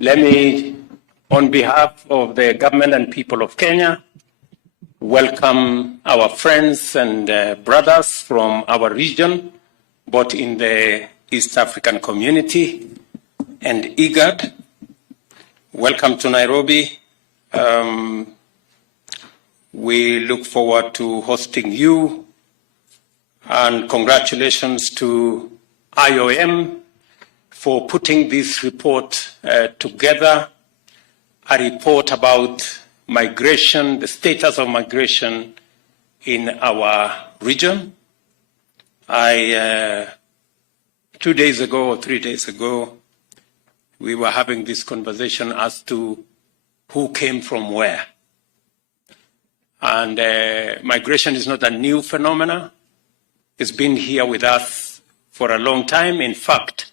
Let me, on behalf of the government and people of Kenya, welcome our friends and brothers from our region, both in the East African community and IGAD. Welcome to Nairobi. We look forward to hosting you, and congratulations to IOM for putting this report together, a report about migration, the status of migration in our region. 2 days ago or 3 days ago, we were having this conversation as to who came from where. And migration is not a new phenomenon. It's been here with us for a long time. In fact,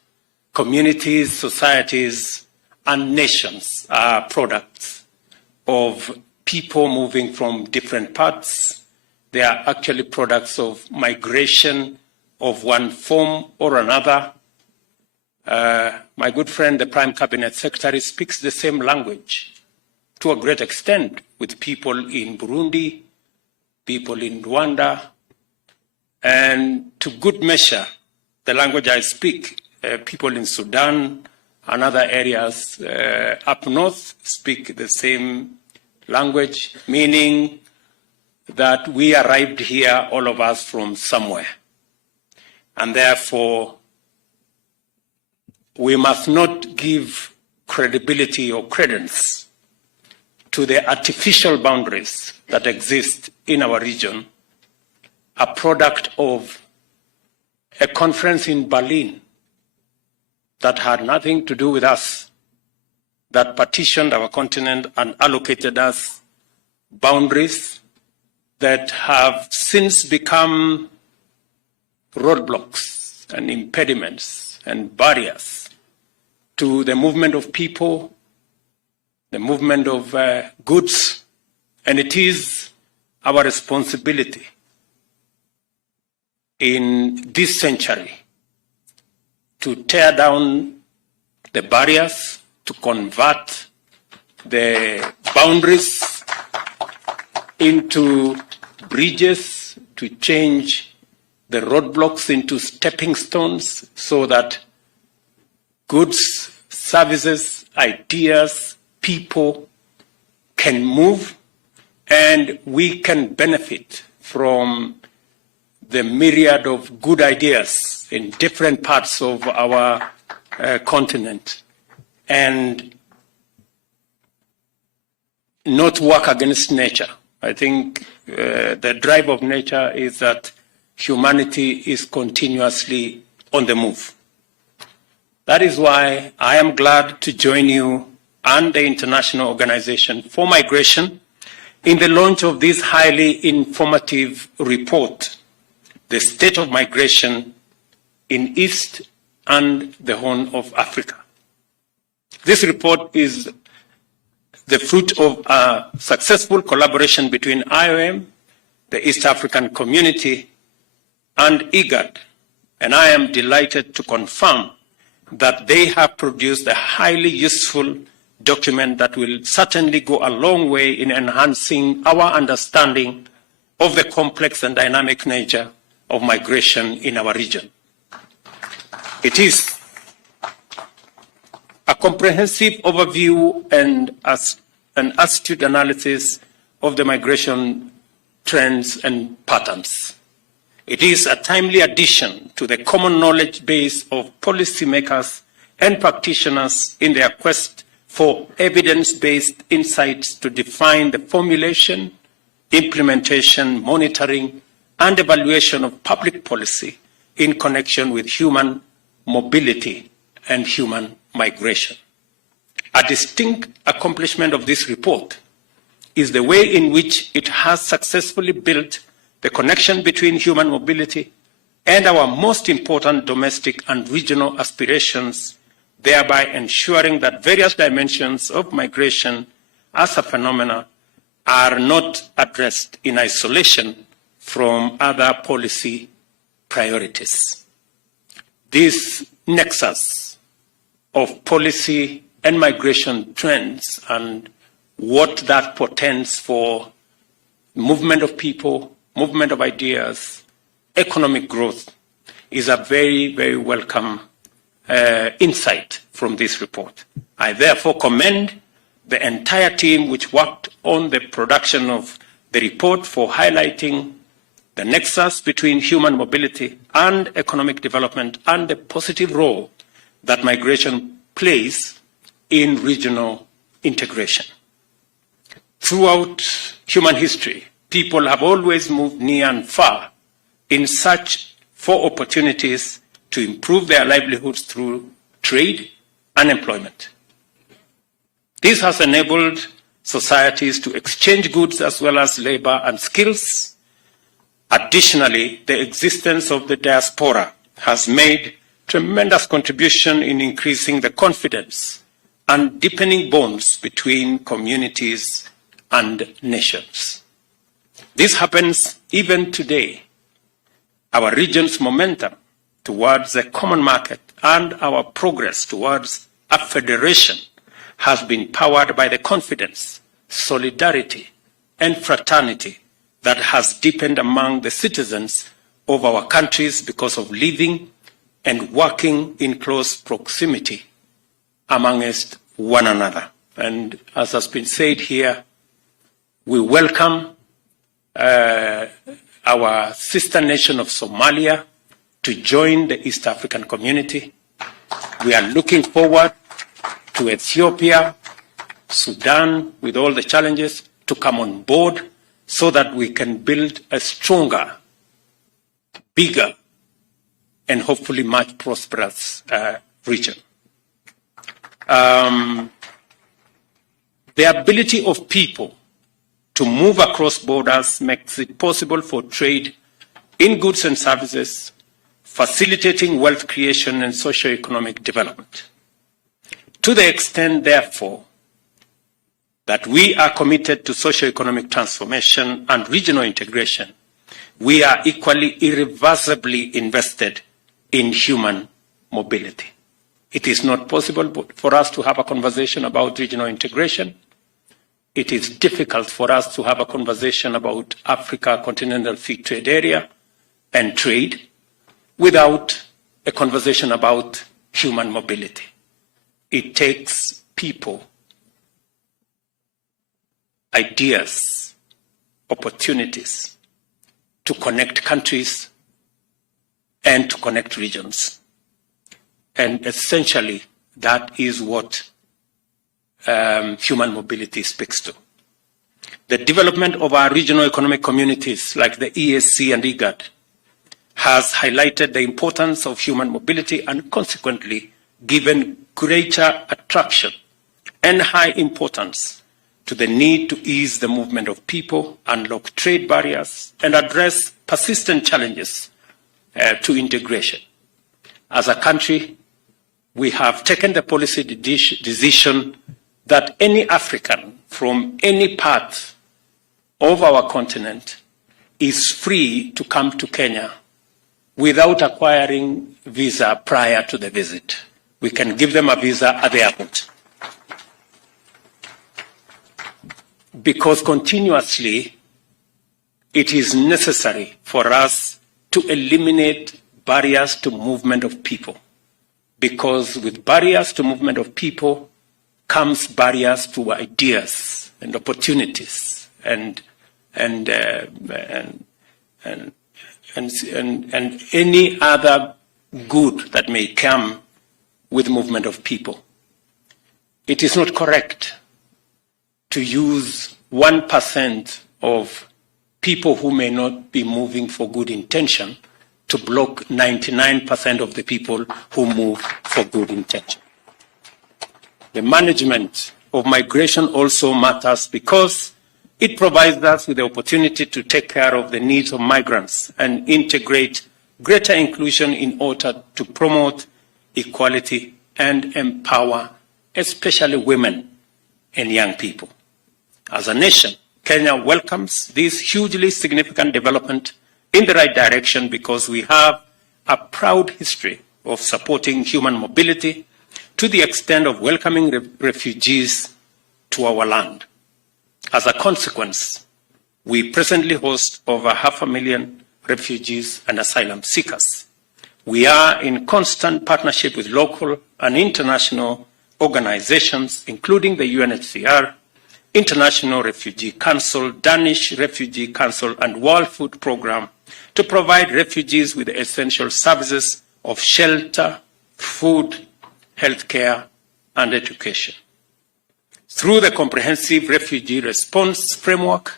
communities, societies, and nations are products of people moving from different parts. They are actually products of migration of one form or another. My good friend, the Prime Cabinet Secretary, speaks the same language to a great extent with people in Burundi, people in Rwanda, and to good measure, the language I speak, people in Sudan and other areas up north speak the same language, meaning that we arrived here, all of us, from somewhere. And therefore, we must not give credibility or credence to the artificial boundaries that exist in our region, a product of a conference in Berlin that had nothing to do with us, that partitioned our continent and allocated us boundaries that have since become roadblocks and impediments and barriers to the movement of people, the movement of goods, and it is our responsibility in this century to tear down the barriers, to convert the boundaries into bridges, to change the roadblocks into stepping stones so that goods, services, ideas, people can move and we can benefit from the myriad of good ideas in different parts of our continent and not work against nature. I think the drive of nature is that humanity is continuously on the move. That is why I am glad to join you and the International Organization for Migration in the launch of this highly informative report, The State of Migration in East and the Horn of Africa. This report is the fruit of a successful collaboration between IOM, the East African Community, and IGAD, and I am delighted to confirm that they have produced a highly useful document that will certainly go a long way in enhancing our understanding of the complex and dynamic nature of migration in our region. It is a comprehensive overview and an astute analysis of the migration trends and patterns. It is a timely addition to the common knowledge base of policymakers and practitioners in their quest for evidence-based insights to define the formulation, implementation, monitoring, and evaluation of public policy in connection with human mobility and human migration. A distinct accomplishment of this report is the way in which it has successfully built the connection between human mobility and our most important domestic and regional aspirations, thereby ensuring that various dimensions of migration as a phenomenon are not addressed in isolation from other policy priorities. This nexus of policy, and migration trends and what that portends for movement of people, movement of ideas, economic growth is a very, very welcome insight from this report. I therefore commend the entire team which worked on the production of the report for highlighting the nexus between human mobility and economic development and the positive role that migration plays in regional integration. Throughout human history, people have always moved near and far in search for opportunities to improve their livelihoods through trade and employment. This has enabled societies to exchange goods as well as labor and skills. Additionally, the existence of the diaspora has made tremendous contribution in increasing the confidence and deepening bonds between communities and nations. This happens even today. Our region's momentum towards a common market and our progress towards a federation has been powered by the confidence, solidarity, and fraternity that has deepened among the citizens of our countries because of living and working in close proximity amongst one another. And as has been said here, we welcome our sister nation of Somalia to join the East African community. We are looking forward to Ethiopia, Sudan, with all the challenges, to come on board so that we can build a stronger, bigger, and hopefully much prosperous region. The ability of people to move across borders makes it possible for trade in goods and services, facilitating wealth creation and socio-economic development. To the extent, therefore, that we are committed to socio-economic transformation and regional integration, we are equally irreversibly invested in human mobility. It is not possible for us to have a conversation about regional integration. It is difficult for us to have a conversation about Africa Continental Free Trade Area and trade without a conversation about human mobility. It takes people, ideas, opportunities to connect countries and to connect regions. And essentially, that is what human mobility speaks to. The development of our regional economic communities like the EAC and IGAD has highlighted the importance of human mobility and consequently given greater attraction and high importance to the need to ease the movement of people, unlock trade barriers, and address persistent challenges to integration. As a country, we have taken the policy decision that any African from any part of our continent is free to come to Kenya without acquiring visa prior to the visit. We can give them a visa at the airport. Because continuously, it is necessary for us to eliminate barriers to movement of people. Because with barriers to movement of people comes barriers to ideas and opportunities and any other good that may come with movement of people. It is not correct to use 1% of people who may not be moving for good intention to block 99% of the people who move for good intention. The management of migration also matters because it provides us with the opportunity to take care of the needs of migrants and integrate greater inclusion in order to promote equality and empower especially women and young people. As a nation, Kenya welcomes this hugely significant development in the right direction because we have a proud history of supporting human mobility to the extent of welcoming refugees to our land. As a consequence, we presently host over 500,000 refugees and asylum seekers. We are in constant partnership with local and international organizations, including the UNHCR, International Refugee Council, Danish Refugee Council, and World Food Programme, to provide refugees with essential services of shelter, food, healthcare, and education. Through the comprehensive refugee response framework,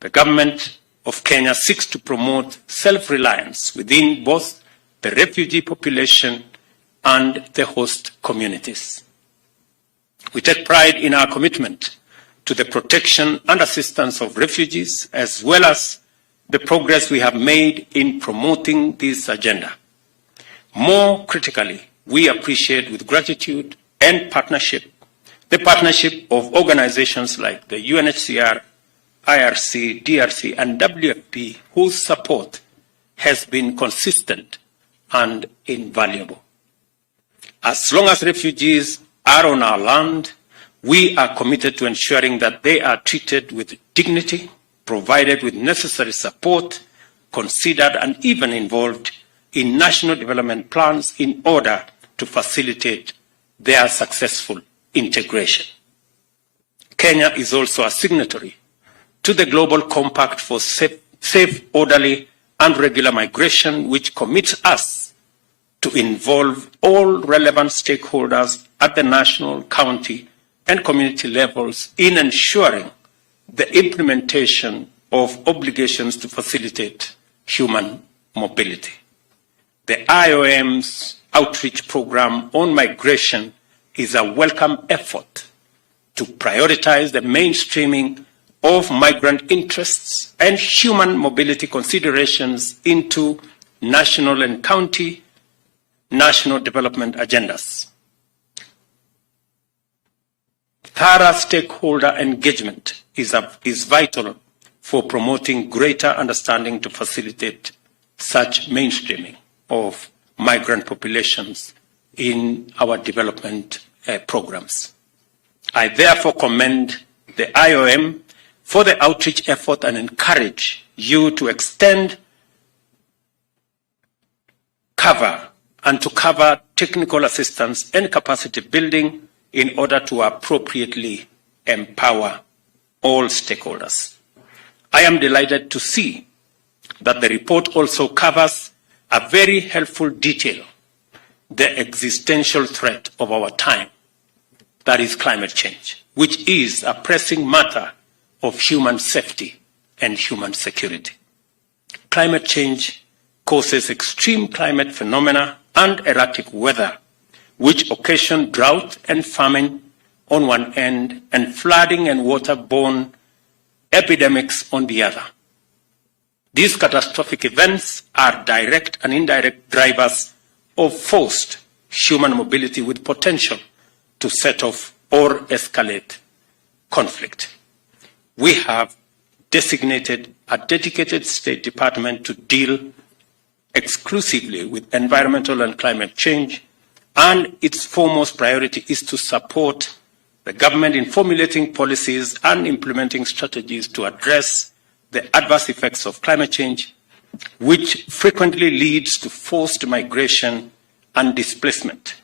the government of Kenya seeks to promote self-reliance within both the refugee population and the host communities. We take pride in our commitment to the protection and assistance of refugees, as well as the progress we have made in promoting this agenda. More critically, we appreciate with gratitude and partnership the partnership of organizations like the UNHCR, IRC, DRC, and WFP, whose support has been consistent and invaluable. As long as refugees are on our land, we are committed to ensuring that they are treated with dignity, provided with necessary support, considered and even involved in national development plans in order to facilitate their successful integration. Kenya is also a signatory to the Global Compact for safe, orderly, and regular migration, which commits us to involve all relevant stakeholders at the national, county, and community levels in ensuring the implementation of obligations to facilitate human mobility. The IOM's outreach program on migration is a welcome effort to prioritize the mainstreaming of migrant interests and human mobility considerations into national and county national development agendas. Thorough stakeholder engagement is vital for promoting greater understanding to facilitate such mainstreaming of migrant populations in our development programs. I therefore commend the IOM for the outreach effort and encourage you to extend cover technical assistance and capacity building in order to appropriately empower all stakeholders. I am delighted to see that the report also covers a very helpful detail, the existential threat of our time, that is climate change, which is a pressing matter of human safety and human security. Climate change causes extreme climate phenomena and erratic weather, which occasion drought and famine on one end and flooding and waterborne epidemics on the other. These catastrophic events are direct and indirect drivers of forced human mobility with potential to set off or escalate conflict. We have designated a dedicated State Department to deal exclusively with environmental and climate change, and its foremost priority is to support the government in formulating policies and implementing strategies to address the adverse effects of climate change, which frequently leads to forced migration and displacement,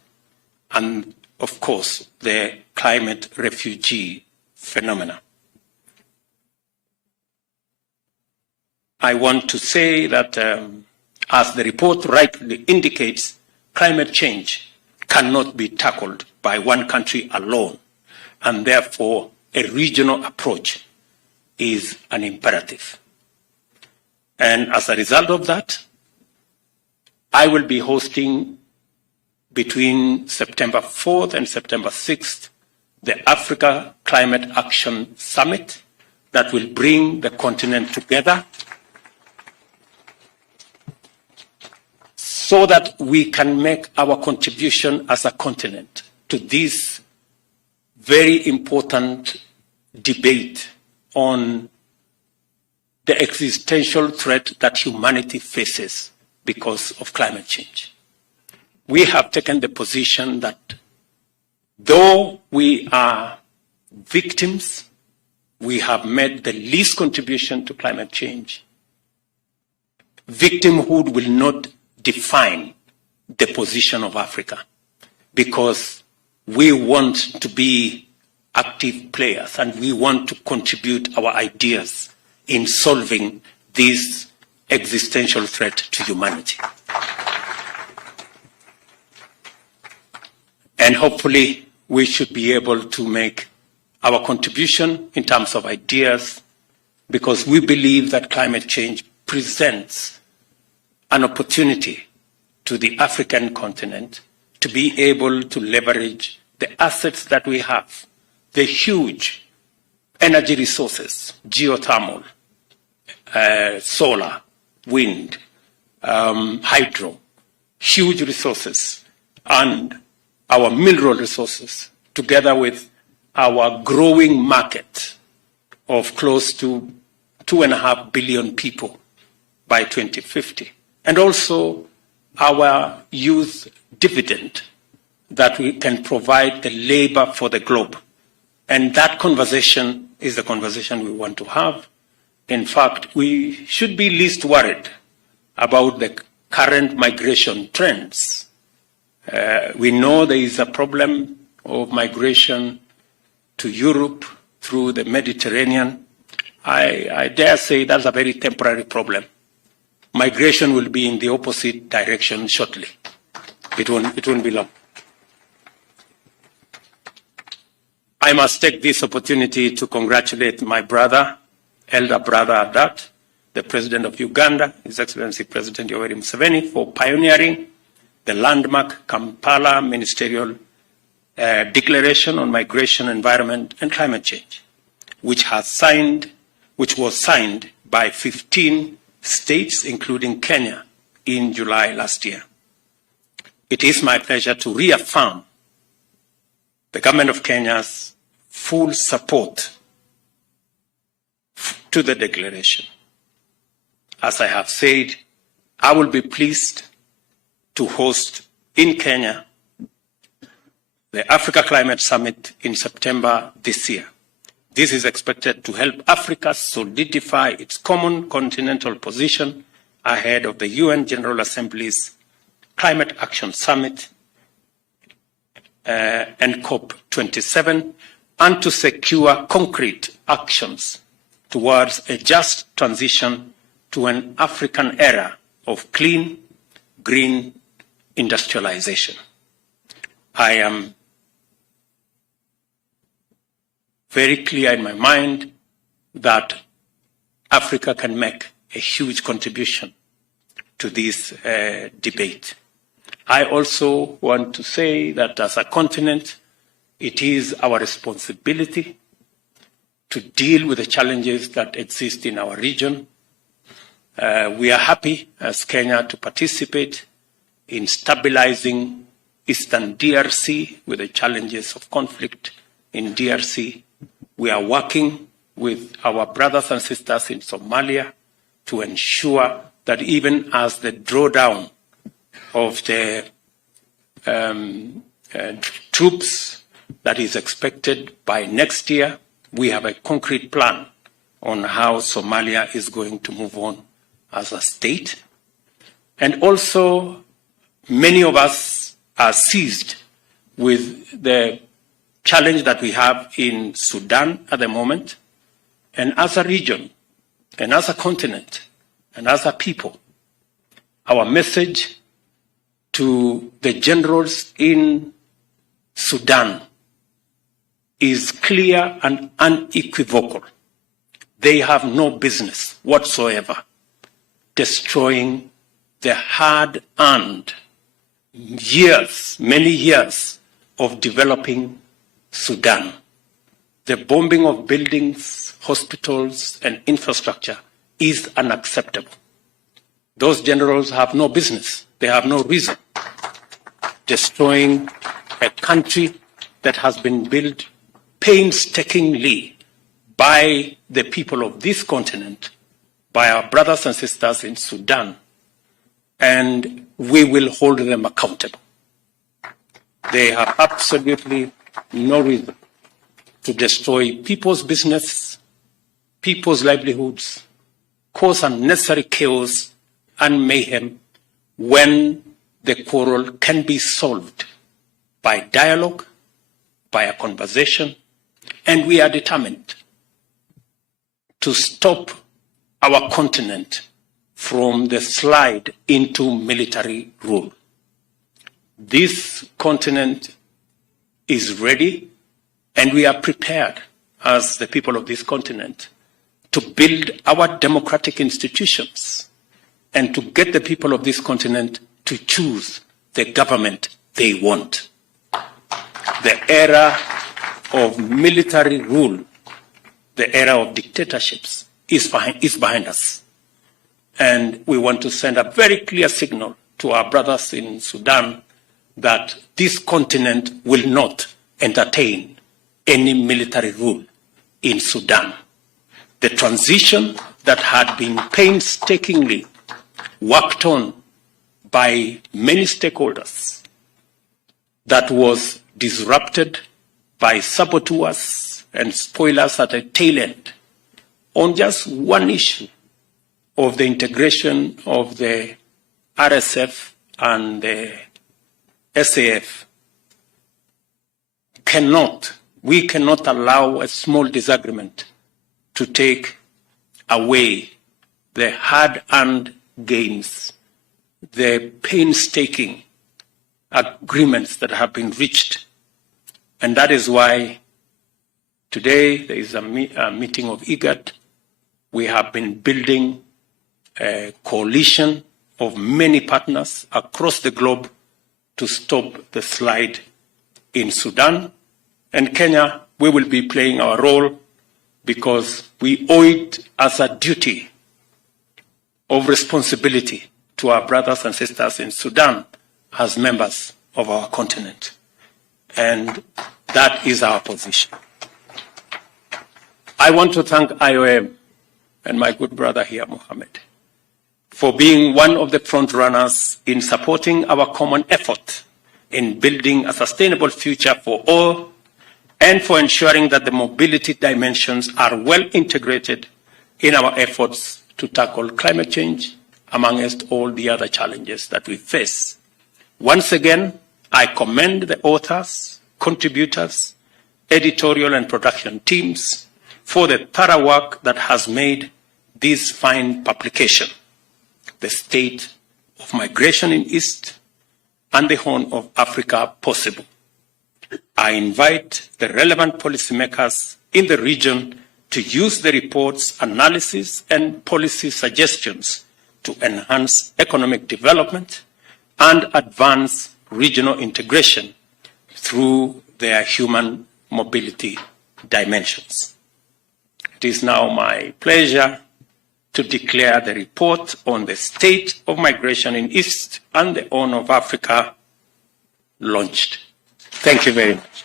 and of course, the climate refugee phenomena. I want to say that, as the report rightly indicates, climate change cannot be tackled by one country alone, and therefore a regional approach is an imperative. And as a result of that, I will be hosting between September 4th and September 6th, the Africa Climate Action Summit that will bring the continent together so that we can make our contribution as a continent to this very important debate on the existential threat that humanity faces because of climate change. We have taken the position that Though we are victims, we have made the least contribution to climate change. Victimhood will not define the position of Africa, because we want to be active players and we want to contribute our ideas in solving this existential threat to humanity. And hopefully we should be able to make our contribution in terms of ideas, because we believe that climate change presents an opportunity to the African continent to be able to leverage the assets that we have, the huge energy resources, geothermal, solar, wind, hydro, huge resources, and our mineral resources, together with our growing market of close to 2.5 billion people by 2050, and also our youth dividend that we can provide the labor for the globe. And that conversation is the conversation we want to have. In fact, we should be least worried about the current migration trends. We know there is a problem of migration to Europe through the Mediterranean. I dare say that's a very temporary problem. Migration will be in the opposite direction shortly. It won't be long. I must take this opportunity to congratulate my brother, elder brother at that, the President of Uganda, His Excellency President Yoweri Museveni, for pioneering the landmark Kampala Ministerial Declaration on Migration, Environment and Climate Change, which was signed by 15 states, including Kenya, in July last year. It is my pleasure to reaffirm the government of Kenya's full support to the declaration. As I have said, I will be pleased to host in Kenya the Africa Climate Summit in September this year. This is expected to help Africa solidify its common continental position ahead of the UN General Assembly's Climate Action Summit and COP27, and to secure concrete actions towards a just transition to an African era of clean, green industrialization. I am very clear in my mind that Africa can make a huge contribution to this debate. I also want to say that as a continent, it is our responsibility to deal with the challenges that exist in our region. We are happy as Kenya to participate in stabilizing Eastern DRC with the challenges of conflict in DRC. We are working with our brothers and sisters in Somalia to ensure that even as the drawdown of the troops that is expected by next year, we have a concrete plan on how Somalia is going to move on as a state. And also, many of us are seized with the challenge that we have in Sudan at the moment. And as a region, and as a continent, and as a people, our message to the generals in Sudan is clear and unequivocal. They have no business whatsoever destroying the hard-earned years, many years of developing Sudan. The bombing of buildings, hospitals, and infrastructure is unacceptable. Those generals have no business. They have no reason destroying a country that has been built painstakingly by the people of this continent, by our brothers and sisters in Sudan, and we will hold them accountable. They have absolutely no reason to destroy people's business, people's livelihoods, cause unnecessary chaos and mayhem when the quarrel can be solved by dialogue, by a conversation, and we are determined to stop our continent from the slide into military rule. This continent is ready, and we are prepared as the people of this continent to build our democratic institutions and to get the people of this continent to choose the government they want. The era of military rule, the era of dictatorships is behind us. And we want to send a very clear signal to our brothers in Sudan that this continent will not entertain any military rule in Sudan. The transition that had been painstakingly worked on by many stakeholders, that was disrupted by saboteurs and spoilers at the tail end on just one issue of the integration of the RSF and the SAF. We cannot allow a small disagreement to take away the hard-earned gains, the painstaking agreements that have been reached. And that is why today there is a meeting of IGAD. We have been building a coalition of many partners across the globe to stop the slide in Sudan. And Kenya, we will be playing our role because we owe it as a duty of responsibility to our brothers and sisters in Sudan as members of our continent. And that is our position. I want to thank IOM and my good brother here, Mohammed, for being one of the front runners in supporting our common effort in building a sustainable future for all, and for ensuring that the mobility dimensions are well integrated in our efforts to tackle climate change, amongst all the other challenges that we face. Once again, I commend the authors, contributors, editorial and production teams for the thorough work that has made this fine publication, The State of Migration in East and the Horn of Africa, possible. I invite the relevant policymakers in the region to use the report's analysis and policy suggestions to enhance economic development and advance regional integration through their human mobility dimensions. It is now my pleasure to declare the report on the state of migration in East and the Horn of Africa launched. Thank you very much.